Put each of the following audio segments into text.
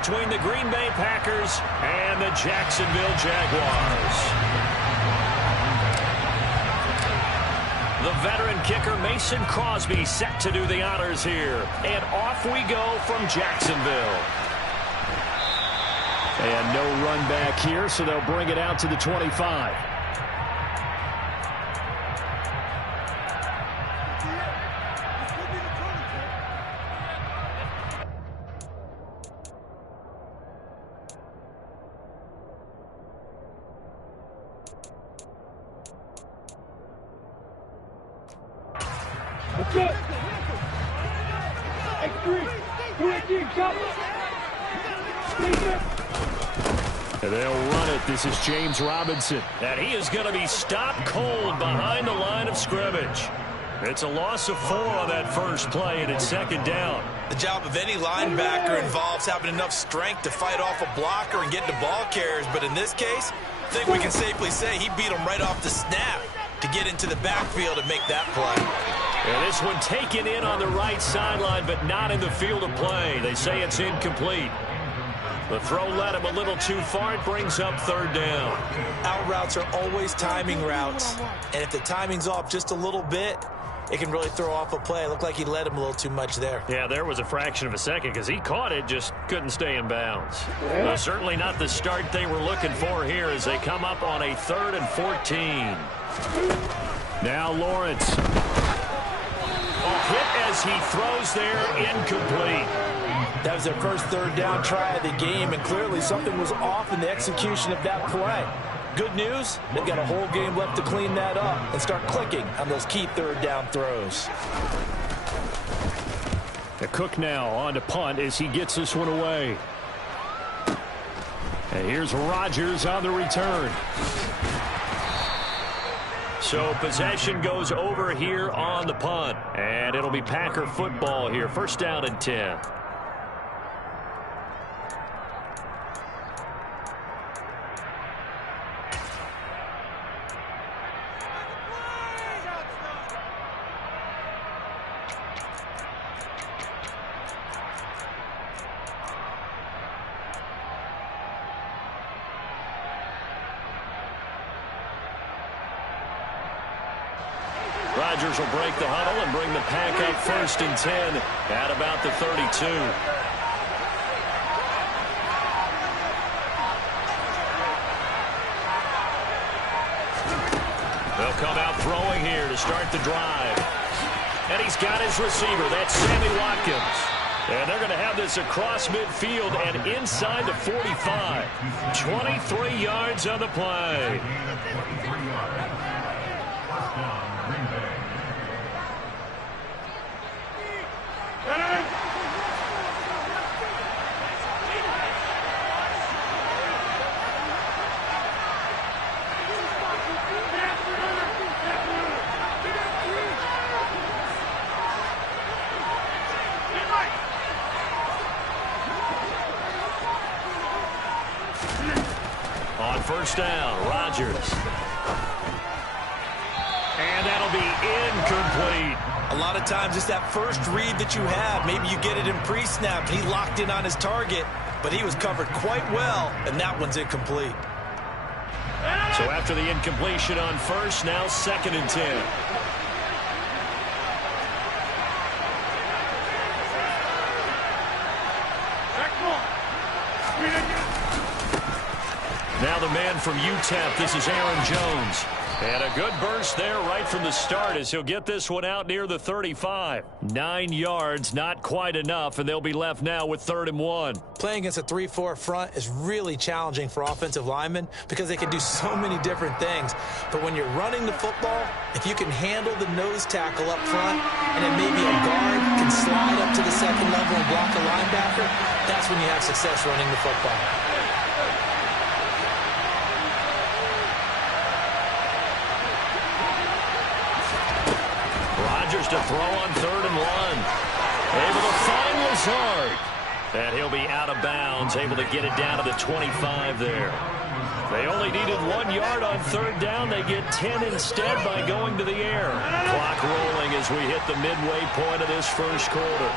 between the Green Bay Packers and the Jacksonville Jaguars. The veteran kicker Mason Crosby set to do the honors here. And off we go from Jacksonville. And no run back here, so they'll bring it out to the 25. And they'll run it. This is James Robinson. And he is going to be stopped cold behind the line of scrimmage. It's a loss of 4 on that first play, and it's second down. The job of any linebacker involves having enough strength to fight off a blocker and get into ball carriers. But in this case, I think we can safely say he beat him right off the snap to get into the backfield and make that play. And this one taken in on the right sideline, but not in the field of play. They say it's incomplete. The throw led him a little too far. It brings up third down. Out routes are always timing routes. And if the timing's off just a little bit, it can really throw off a play. It looked like he led him a little too much there. Yeah, there was a fraction of a second because he caught it, just couldn't stay in bounds. Well, certainly not the start they were looking for here as they come up on a 3rd and 14. Now Lawrence. A hit as he throws there, incomplete. That was their first third down try of the game, and clearly something was off in the execution of that play. Good news, they've got a whole game left to clean that up and start clicking on those key third down throws. The Cook now on to punt as he gets this one away. And here's Rodgers on the return. So possession goes over here on the punt. And it'll be Packer football here. First down and 10. Rodgers will break the huddle and bring the Pack up 1st and 10 at about the 32. They'll come out throwing here to start the drive. And he's got his receiver. That's Sammy Watkins. And they're going to have this across midfield and inside the 45. 23 yards on the play. On first down, Rodgers. And that'll be incomplete. A lot of times it's that first read that you have. Maybe you get it in pre-snap. He locked in on his target, but he was covered quite well, and that one's incomplete. So after the incompletion on first, now 2nd and 10. Now the man from UTEP, this is Aaron Jones. And a good burst there right from the start as he'll get this one out near the 35. 9 yards, not quite enough, and they'll be left now with 3rd and 1. Playing against a 3-4 front is really challenging for offensive linemen because they can do so many different things. But when you're running the football, if you can handle the nose tackle up front and then maybe a guard can slide up to the 2nd level and block a linebacker, that's when you have success running the football. To throw on 3rd and 1. Able to find Lazard. And he'll be out of bounds, able to get it down to the 25 there. They only needed 1 yard on 3rd down. They get 10 instead by going to the air. Clock rolling as we hit the midway point of this first quarter.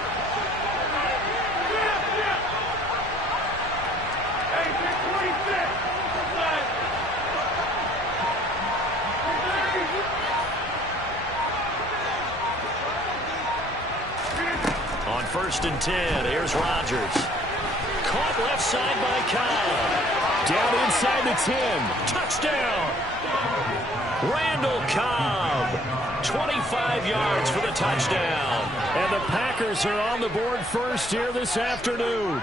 first and 10. Here's Rodgers. Caught left side by Cobb. Down inside the 10. Touchdown. Randall Cobb. 25 yards for the touchdown. And the Packers are on the board first here this afternoon.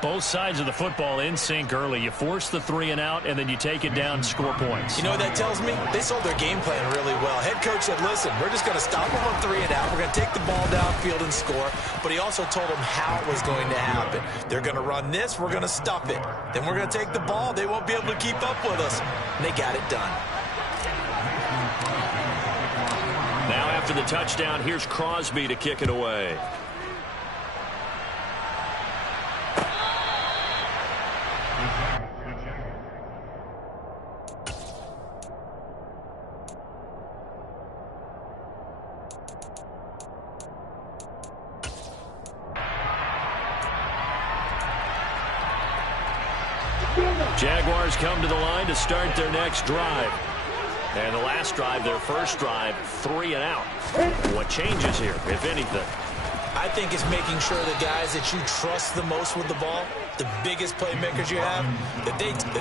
Both sides of the football in sync early. You force the 3 and out, and then you take it down and score points. You know what that tells me? They sold their game plan really well. Head coach said, listen, we're just going to stop them on 3 and out. We're going to take the ball downfield and score. But he also told them how it was going to happen. They're going to run this. We're going to stop it. Then we're going to take the ball. They won't be able to keep up with us. And they got it done. Now after the touchdown, here's Crosby to kick it away. Jaguars come to the line to start their next drive. And the last drive, their first drive, 3 and out. What changes here, if anything? I think it's making sure the guys that you trust the most with the ball, the biggest playmakers you have, that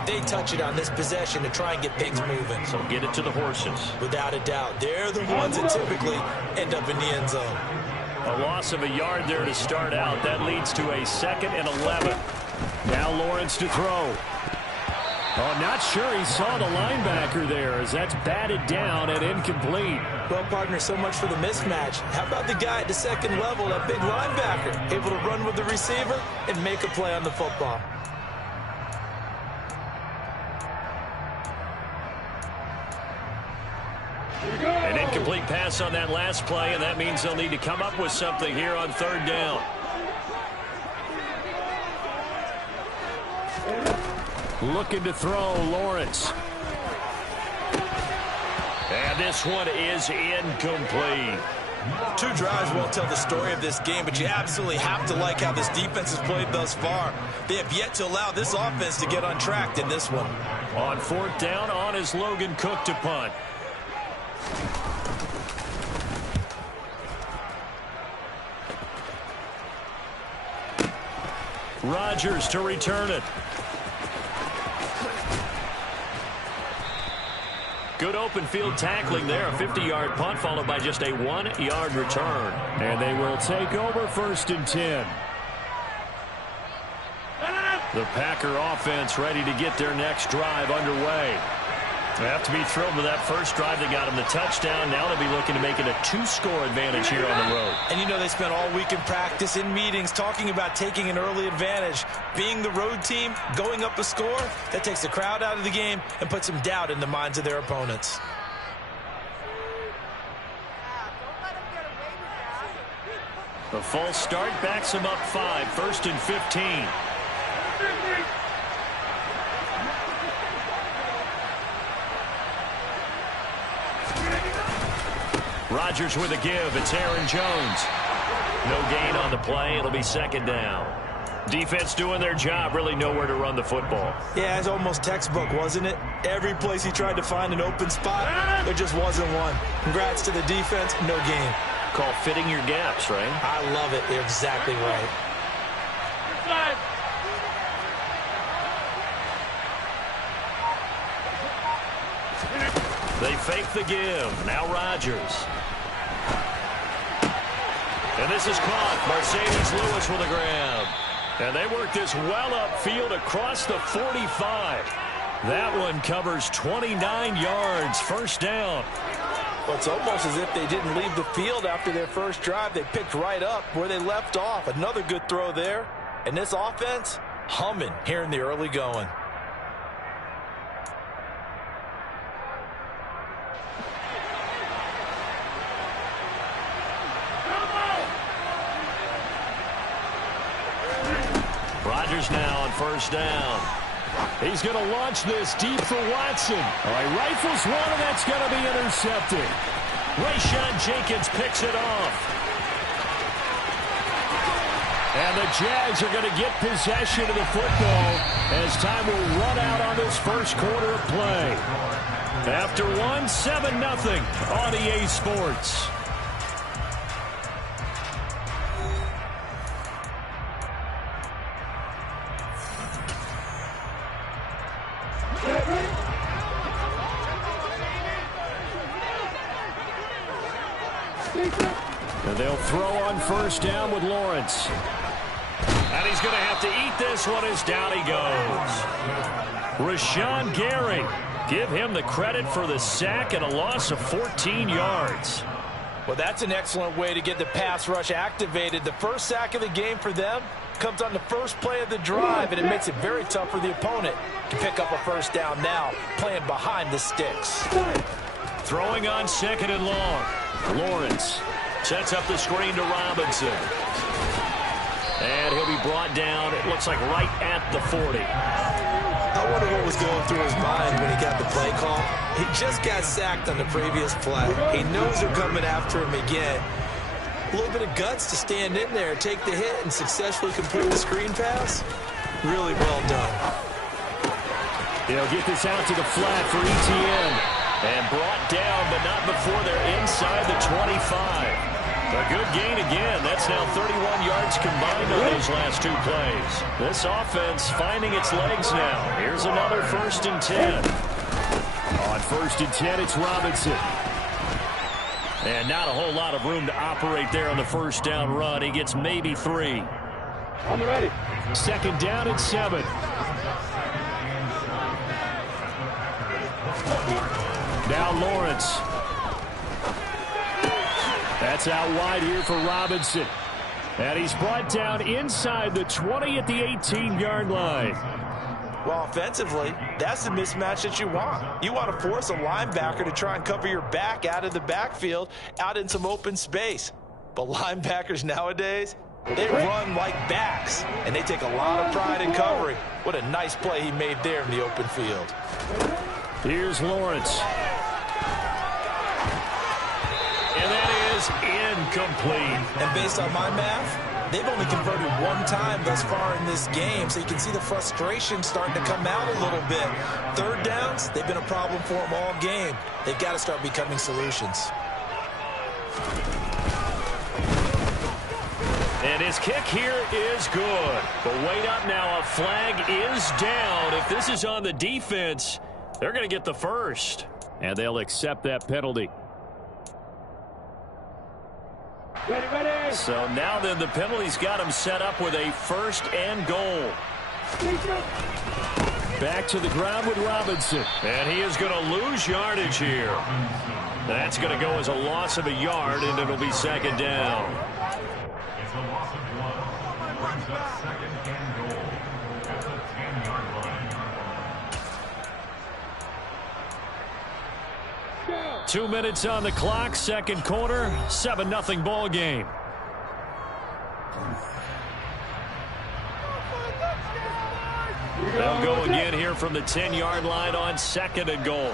they touch it on this possession to try and get things moving. So get it to the horses. Without a doubt. They're the ones that typically end up in the end zone. A loss of a yard there to start out. That leads to a 2nd and 11. Now Lawrence to throw. Oh, not sure he saw the linebacker there as that's batted down and incomplete. Well, partner, so much for the mismatch. How about the guy at the second level, that big linebacker, able to run with the receiver and make a play on the football? An incomplete pass on that last play, and that means they'll need to come up with something here on 3rd down. Looking to throw, Lawrence. And this one is incomplete. 2 drives won't tell the story of this game, but you absolutely have to like how this defense has played thus far. They have yet to allow this offense to get untracked in this one. On 4th down, on is Logan Cook to punt. Rodgers to return it. Good open field tackling there. A 50-yard punt followed by just a 1-yard return. And they will take over 1st and 10. The Packer offense ready to get their next drive underway. They have to be thrilled with that first drive. They got them the touchdown. Now they'll be looking to make it a 2-score advantage here on the road. And you know they spent all week in practice, in meetings, talking about taking an early advantage. Being the road team, going up a score, that takes the crowd out of the game and puts some doubt in the minds of their opponents. The false start backs them up 5. 1st and 15. Rodgers with a give. It's Aaron Jones. No gain on the play. It'll be 2nd down. Defense doing their job. Really nowhere to run the football. Yeah, it's almost textbook, wasn't it? Every place he tried to find an open spot, there just wasn't one. Congrats to the defense. No gain. Call fitting your gaps, right? I love it. You're exactly right. They fake the give. Now Rodgers. And this is caught. Mercedes Lewis with a grab. And they work this well upfield across the 45. That one covers 29 yards. 1st down. Well, it's almost as if they didn't leave the field after their first drive. They picked right up where they left off. Another good throw there. And this offense, humming here in the early going. Rodgers now on 1st down. He's going to launch this deep for Watson. All right, rifles one, and that's going to be intercepted. Rayshon Jenkins picks it off. And the Jags are going to get possession of the football as time will run out on this first quarter of play. After 7-0 on EA Sports. throw on first down with Lawrence. And he's going to have to eat this one as down he goes. Rashawn Gary. Give him the credit for the sack and a loss of 14 yards. Well, that's an excellent way to get the pass rush activated. The first sack of the game for them comes on the first play of the drive, and it makes it very tough for the opponent to pick up a first down now, playing behind the sticks. Throwing on second and long. Lawrence sets up the screen to Robinson. And he'll be brought down, it looks like right at the 40. I wonder what was going through his mind when he got the play call. He just got sacked on the previous play. He knows they're coming after him again. A little bit of guts to stand in there, take the hit, and successfully complete the screen pass. Really well done. He'll get this out to the flat for ETN. And brought down, but not before they're inside the 25. A good gain again. That's now 31 yards combined on those last two plays. This offense finding its legs now. Here's another 1st and 10. On 1st and 10, it's Robinson. And not a whole lot of room to operate there on the first down run. He gets maybe 3. I'm ready. 2nd down and 7. Now Lawrence. That's out wide here for Robinson. And he's brought down inside the 20 at the 18-yard line. Well, offensively, that's the mismatch that you want. You want to force a linebacker to try and cover your back out of the backfield, out in some open space. But linebackers nowadays, they run like backs, and they take a lot of pride in covering. What a nice play he made there in the open field. Here's Lawrence. And that is incomplete. And based on my math, they've only converted one time thus far in this game, so you can see the frustration starting to come out a little bit. 3rd downs, they've been a problem for them all game. They've got to start becoming solutions. And his kick here is good. But wait up now, a flag is down. If this is on the defense, they're going to get the first. And they'll accept that penalty. Ready. So now then the penalty's got him set up with a 1st and goal. Back to the ground with Robinson. And he is going to lose yardage here. That's going to go as a loss of a yard, and it'll be 2nd down. It's a loss of 1. Brings up 2nd and goal at the 10-yard line. 2 minutes on the clock, 2nd quarter, 7-0 ball game. They'll go again here from the 10-yard line on 2nd and goal.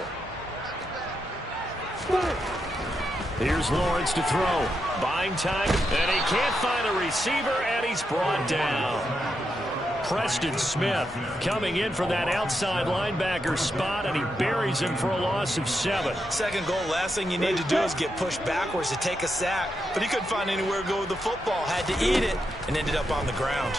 Here's Lawrence to throw. Buying time, and he can't find a receiver, and he's brought down. Preston Smith coming in for that outside linebacker spot, and he buries him for a loss of 7. 2nd goal, last thing you need to do is get pushed backwards to take a sack. But he couldn't find anywhere to go with the football, had to eat it, and ended up on the ground.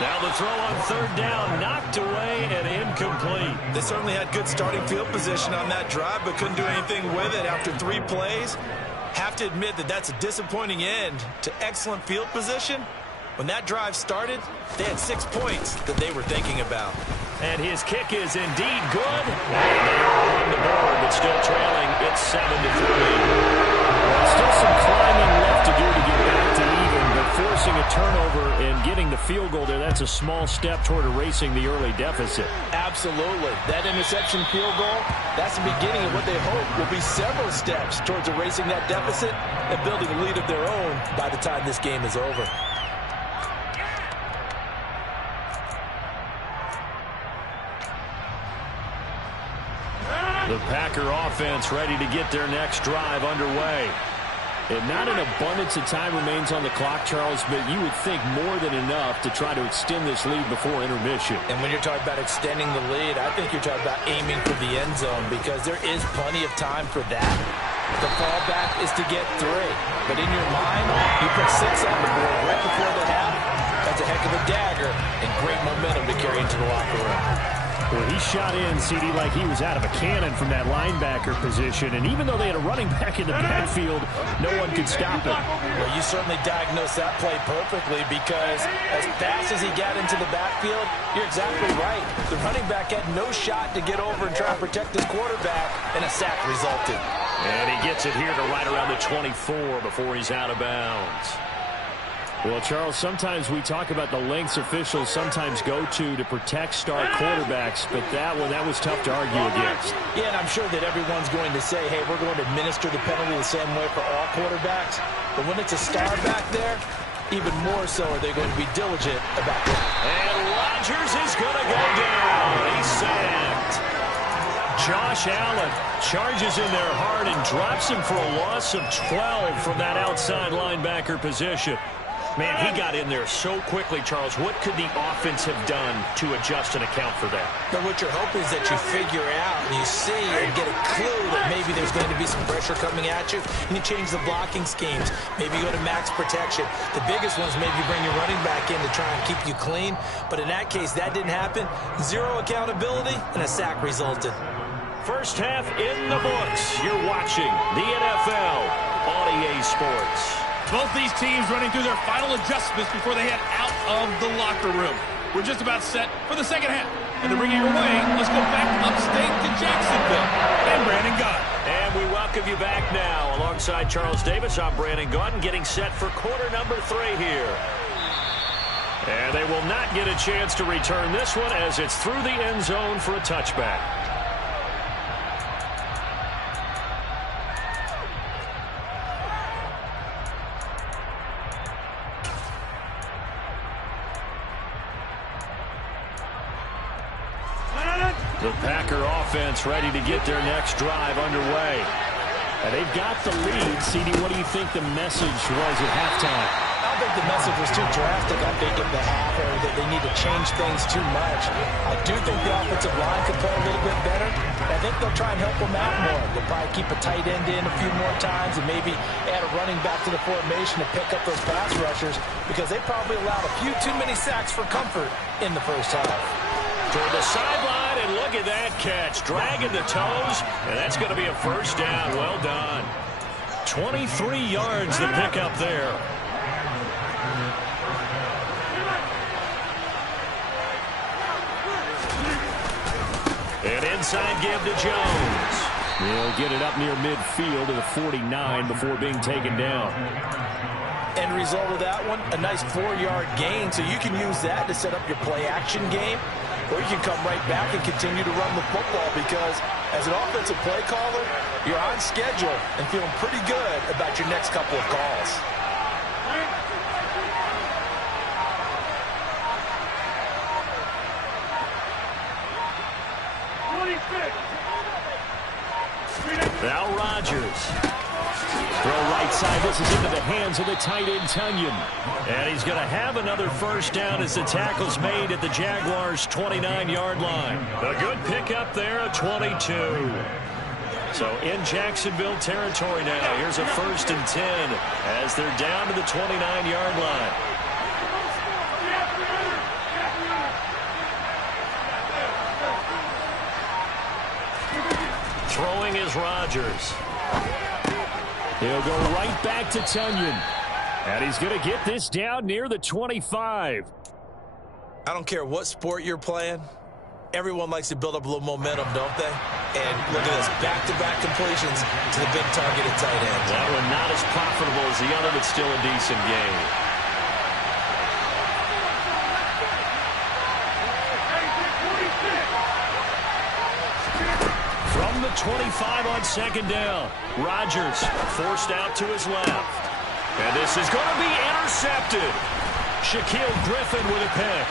Now the throw on 3rd down, knocked away and incomplete. They certainly had good starting field position on that drive, but couldn't do anything with it after 3 plays. Have to admit that that's a disappointing end to excellent field position. When that drive started, they had 6 points that they were thinking about. And his kick is indeed good. And they are on the board, but still trailing. It's 7-3. Still some climbing left to do to get back to even, but forcing a turnover and getting the field goal there, that's a small step toward erasing the early deficit. Absolutely. That interception field goal, that's the beginning of what they hope will be several steps towards erasing that deficit and building a lead of their own by the time this game is over. The Packer offense ready to get their next drive underway. And not an abundance of time remains on the clock, Charles, but you would think more than enough to try to extend this lead before intermission. And when you're talking about extending the lead, I think you're talking about aiming for the end zone because there is plenty of time for that. The fallback is to get 3. But in your mind, you put 6 on the board right before the half. That's a heck of a dagger and great momentum to carry into the locker room. Well, he shot in, CD, like he was out of a cannon from that linebacker position. And even though they had a running back in the backfield, no one could stop him. Well, you certainly diagnosed that play perfectly because as fast as he got into the backfield, you're exactly right. The running back had no shot to get over and try and protect his quarterback, and a sack resulted. And he gets it here to right around the 24 before he's out of bounds. Well, Charles, sometimes we talk about the lengths officials sometimes go to protect star quarterbacks, but that was tough to argue against. Yeah, and I'm sure that everyone's going to say, hey, we're going to administer the penalty the same way for all quarterbacks. But when it's a star back there, even more so are they going to be diligent about it. And Rodgers is going to go down. He's sacked. Josh Allen charges in there hard and drops him for a loss of 12 from that outside linebacker position. Man, he got in there so quickly, Charles. What could the offense have done to adjust and account for that? But what you're hoping is that you figure out and you see and get a clue that maybe there's going to be some pressure coming at you, and you change the blocking schemes. Maybe you go to max protection. The biggest one's maybe bring your running back in to try and keep you clean. But in that case, that didn't happen. Zero accountability, and a sack resulted. First half in the books. You're watching the NFL on EA Sports. Both these teams running through their final adjustments before they head out of the locker room. We're just about set for the second half. And to bring it your way, let's go back upstate to Jacksonville. I'm Brandon Gott. And we welcome you back now. Alongside Charles Davis, I'm Brandon Gott, getting set for quarter number 3 here. And they will not get a chance to return this one as it's through the end zone for a touchback. The Packer offense ready to get their next drive underway. And they've got the lead. CD, what do you think the message was at halftime? I don't think the message was too drastic, I think, at the half, or that they need to change things too much. I do think the offensive line could play a little bit better. I think they'll try and help them out more. They'll probably keep a tight end in a few more times and maybe add a running back to the formation to pick up those pass rushers because they probably allowed a few too many sacks for comfort in the first half. Toward the sideline, and look at that catch. Dragging the toes, and that's going to be a first down. Well done. 23 yards to pick up there. And inside give to Jones. He'll get it up near midfield to the 49 before being taken down. End result of that one, a nice 4-yard gain, so you can use that to set up your play-action game. Or you can come right back and continue to run the football because as an offensive play caller, you're on schedule and feeling pretty good about your next couple of calls. Now Rodgers. Throw right side. This is into the hands of the tight end, Tunyon. And he's going to have another first down as the tackle's made at the Jaguars' 29-yard line. A good pickup there, a 22. So in Jacksonville territory now. Here's a 1st and 10 as they're down to the 29-yard line. Throwing is Rodgers. He'll go right back to Tunyon. And he's going to get this down near the 25. I don't care what sport you're playing. Everyone likes to build up a little momentum, don't they? And look at this, back-to-back completions to the big targeted tight end. That one not as profitable as the other, but still a decent game. From the 25 on 2nd down, Rodgers forced out to his left. And this is going to be intercepted. Shaquille Griffin with a pick.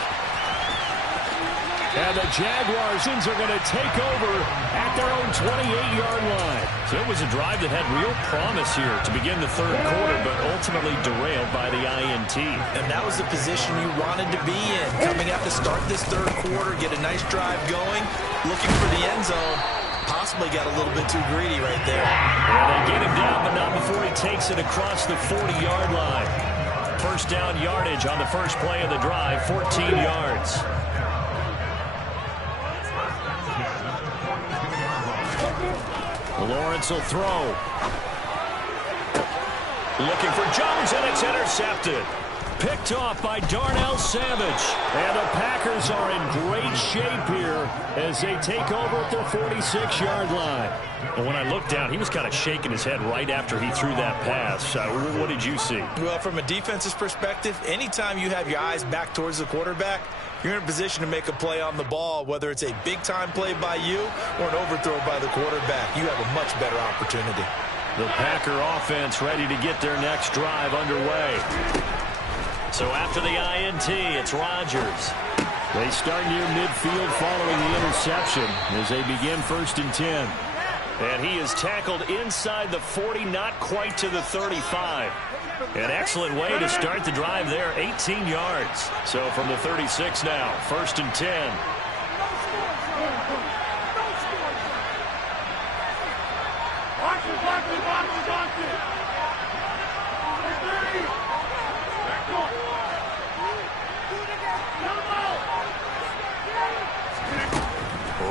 And the Jaguars are going to take over at their own 28-yard line. So it was a drive that had real promise here to begin the 3rd quarter, but ultimately derailed by the INT. And that was the position you wanted to be in. Coming out to start this 3rd quarter, get a nice drive going, looking for the end zone. Possibly got a little bit too greedy right there. And they get him down, but not before he takes it across the 40-yard line. First down yardage on the first play of the drive, 14 yards. Lawrence will throw. Looking for Jones, and it's intercepted. Picked off by Darnell Savage. And the Packers are in great shape here as they take over at their 46-yard line. And when I looked down, he was kind of shaking his head right after he threw that pass. What did you see? Well, from a defense's perspective, anytime you have your eyes back towards the quarterback, you're in a position to make a play on the ball, whether it's a big-time play by you or an overthrow by the quarterback. You have a much better opportunity. The Packer offense ready to get their next drive underway. So after the INT, it's Rodgers. They start near midfield following the interception as they begin 1st and 10. And he is tackled inside the 40, not quite to the 35. An excellent way to start the drive there, 18 yards. So from the 36 now, 1st and 10.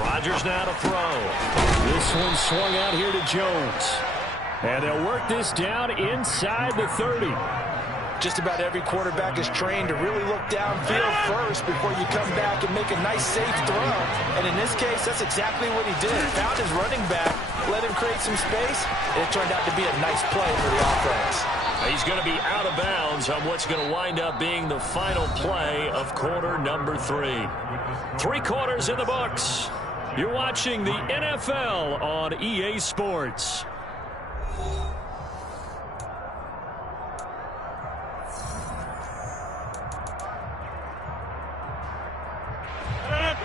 Rodgers now to throw. This one swung out here to Jones. And they'll work this down inside the 30. Just about every quarterback is trained to really look downfield first before you come back and make a nice, safe throw. And in this case, that's exactly what he did. Found his running back, let him create some space, and it turned out to be a nice play for the offense. He's going to be out of bounds on what's going to wind up being the final play of quarter number 3. 3 quarters in the books. You're watching the NFL on EA Sports.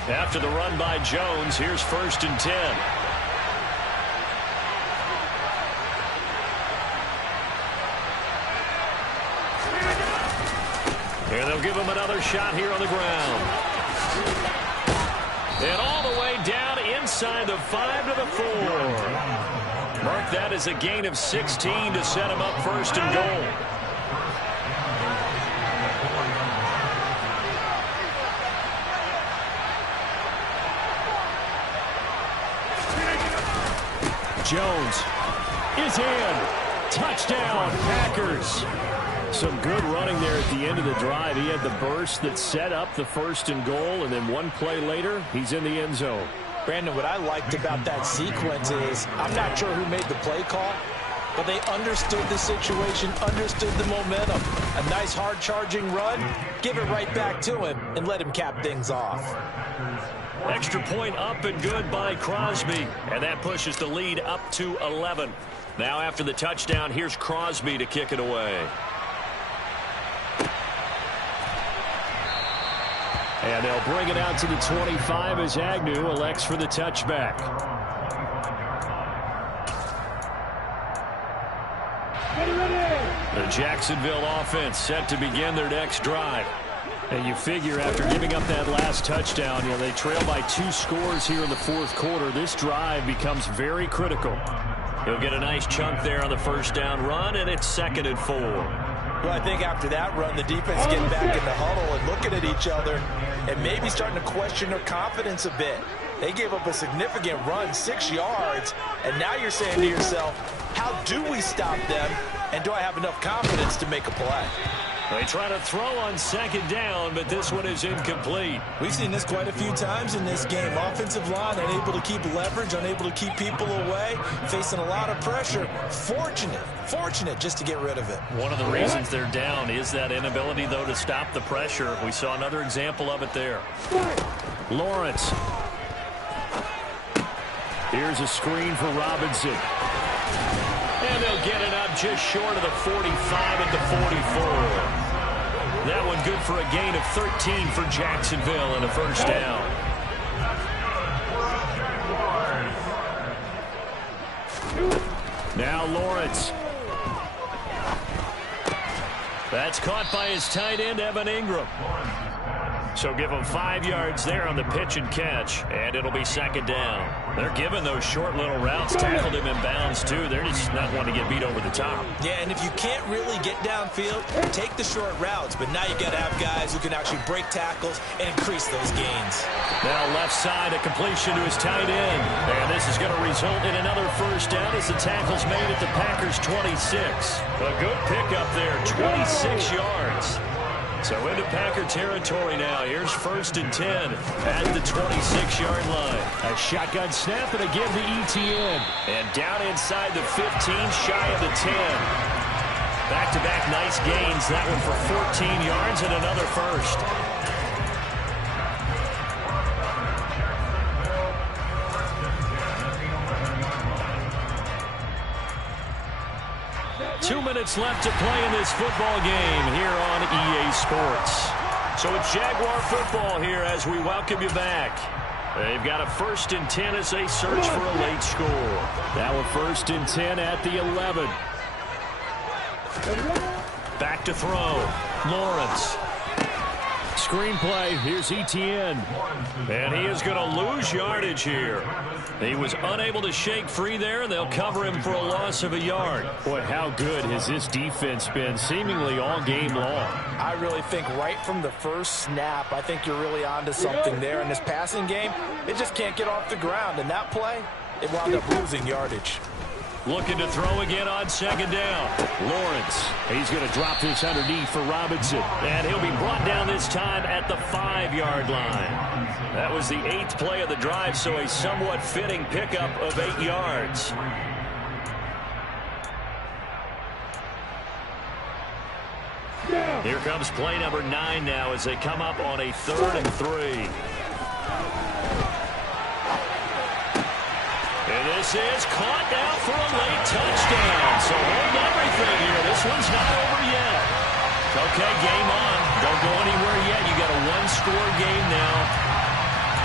After the run by Jones, here's 1st and 10. And they'll give him another shot here on the ground. And all the way down inside the 5 to the 4. Mark that as a gain of 16 to set him up 1st and goal. Jones is in. Touchdown, Packers. Some good running there at the end of the drive. He had the burst that set up the 1st and goal, and then one play later, he's in the end zone. Brandon, what I liked about that sequence is I'm not sure who made the play call, but they understood the situation, understood the momentum. A nice hard-charging run, give it right back to him, and let him cap things off. Extra point up and good by Crosby, and that pushes the lead up to 11. Now after the touchdown, here's Crosby to kick it away. And they'll bring it out to the 25 as Agnew elects for the touchback. The Jacksonville offense set to begin their next drive. And you figure after giving up that last touchdown, they trail by 2 scores here in the 4th quarter. This drive becomes very critical. He'll get a nice chunk there on the 1st down run, and it's 2nd and 4. Well, I think after that run, the defense getting back in the huddle and looking at each other and maybe starting to question their confidence a bit. They gave up a significant run, 6 yards, and now you're saying to yourself, how do we stop them, and do I have enough confidence to make a play? They try to throw on 2nd down, but this one is incomplete. We've seen this quite a few times in this game. Offensive line unable to keep leverage, unable to keep people away, facing a lot of pressure. Fortunate just to get rid of it. One of the reasons they're down is that inability, though, to stop the pressure. We saw another example of it there. Lawrence. Here's a screen for Robinson. And they'll get it up just short of the 45 at the 44. That one good for a gain of 13 for Jacksonville and a 1st down. Now Lawrence. That's caught by his tight end, Evan Ingram. So give them 5 yards there on the pitch and catch, and it'll be second down. They're giving those short little routes, tackled him in bounds too. They're just not wanting to get beat over the top. Yeah, and if you can't really get downfield, take the short routes. But now you got to have guys who can actually break tackles and increase those gains. Now left side, a completion to his tight end. And this is going to result in another first down as the tackle's made at the Packers' 26. A good pickup there, 26 yards. So into Packer territory now. Here's 1st and 10 at the 26-yard line. A shotgun snap and again to Etienne. And down inside the 15, shy of the 10. Back-to-back nice gains. That one for 14 yards and another first. Two minutes left to play in this football game here on EA Sports. So it's Jaguar football here as we welcome you back. They've got a 1st and 10 as they search for a late score. Now a 1st and 10 at the 11. Back to throw. Lawrence. Screenplay. Here's Etienne. And he is going to lose yardage here. He was unable to shake free there, and they'll cover him for a loss of a yard. Boy, how good has this defense been seemingly all game long? I really think right from the first snap, I think you're really onto something there. In this passing game, it just can't get off the ground. And that play, it wound up losing yardage. Looking to throw again on second down. Lawrence, he's going to drop this underneath for Robinson. And he'll be brought down this time at the 5-yard line. That was the 8th play of the drive, so a somewhat fitting pickup of 8 yards. Here comes play number 9 now as they come up on a 3rd and 3. And this is caught now for a late touchdown. So hold everything here. This one's not over yet. Okay, game on. Don't go anywhere yet. You got a 1-score game now.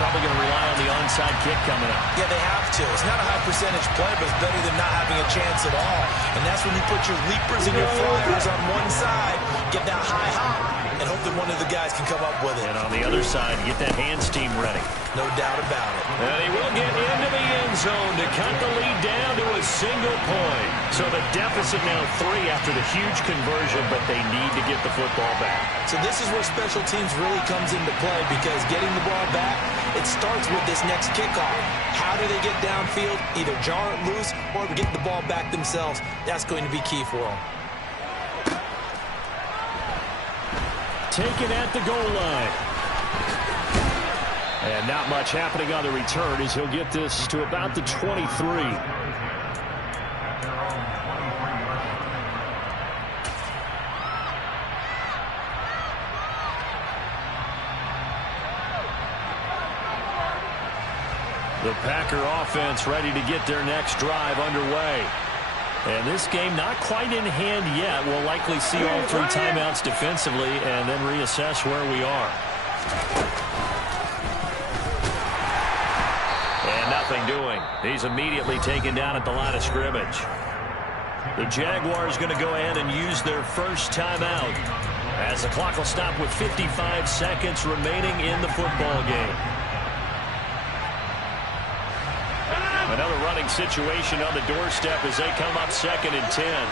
Probably going to rely on the onside kick coming up. Yeah, they have to. It's not a high percentage play, but it's better than not having a chance at all. And that's when you put your leapers and your flyers on one side, get that high hop, and hope that one of the guys can come up with it. And on the other side, get that hands team ready. No doubt about it. And he will get into the end zone to cut the lead down to a single point. So the deficit now 3 after the huge conversion, but they need to get the football back. So this is where special teams really comes into play, because getting the ball back, it starts with this next kickoff. How do they get downfield? Either jar it loose or get the ball back themselves. That's going to be key for them. Taken at the goal line. And not much happening on the return as he'll get this to about the 23. The Packer offense ready to get their next drive underway. And this game not quite in hand yet. We'll likely see all 3 timeouts defensively and then reassess where we are. And nothing doing. He's immediately taken down at the line of scrimmage. The Jaguars going to go ahead and use their first timeout as the clock will stop with 55 seconds remaining in the football game. Another running situation on the doorstep as they come up 2nd and 10.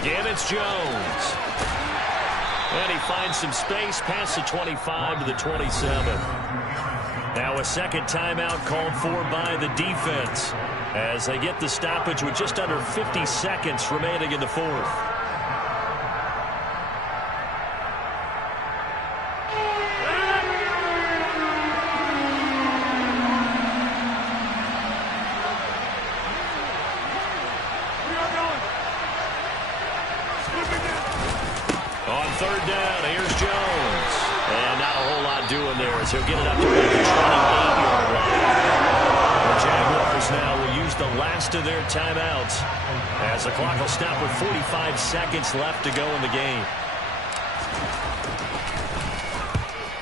Again, it's Jones. And he finds some space past the 25 to the 27. Now a second timeout called for by the defense as they get the stoppage with just under 50 seconds remaining in the 4th. On 3rd down, here's Jones. And not a whole lot doing there as he'll get it up to the 28-yard line. The Jaguars now will use the last of their timeouts as the clock will stop with 45 seconds left to go in the game.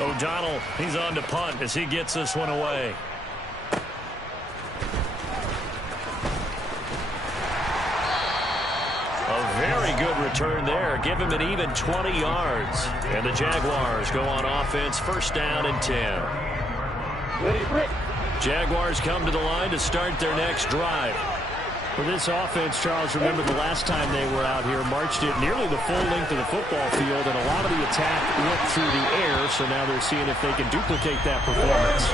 O'Donnell, he's on to punt as he gets this one away. A very good return there. Give him an even 20 yards. And the Jaguars go on offense, first down and 10. Ready, break. Jaguars come to the line to start their next drive. For this offense, Charles, remember the last time they were out here, marched it nearly the full length of the football field, and a lot of the attack went through the air, so now they're seeing if they can duplicate that performance.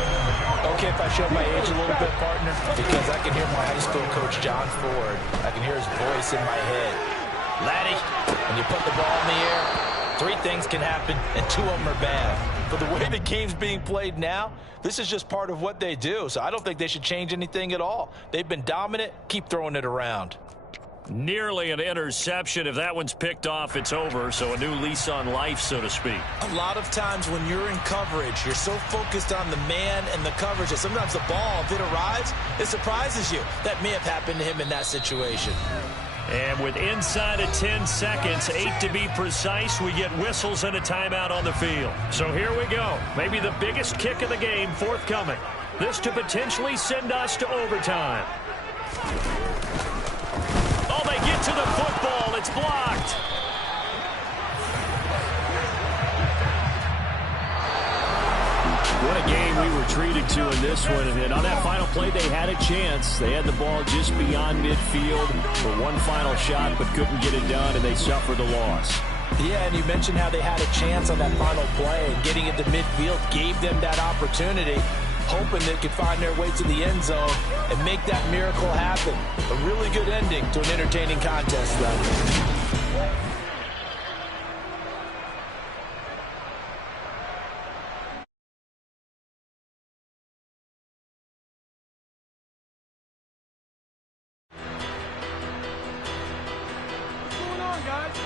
Okay, if I show my age a little bit, partner, because I can hear my high school coach, John Ford. I can hear his voice in my head. Laddie, when you put the ball in the air, 3 things can happen, and 2 of them are bad. But the way the game's being played now, this is just part of what they do. So I don't think they should change anything at all. They've been dominant. Keep throwing it around. Nearly an interception. If that one's picked off, it's over. So a new lease on life, so to speak. A lot of times when you're in coverage, you're so focused on the man and the coverage that sometimes the ball, if it arrives, it surprises you. That may have happened to him in that situation. And with inside of 10 seconds, 8 to be precise, we get whistles and a timeout on the field. So here we go. Maybe the biggest kick of the game forthcoming. This to potentially send us to overtime. Oh, they get to the football. It's blocked. What a game we were treated to in this one. And then on that final play, they had a chance. They had the ball just beyond midfield for one final shot, but couldn't get it done, and they suffered the loss. Yeah, and you mentioned how they had a chance on that final play, and getting into midfield gave them that opportunity, hoping they could find their way to the end zone and make that miracle happen. A really good ending to an entertaining contest, though. What's going on, guys?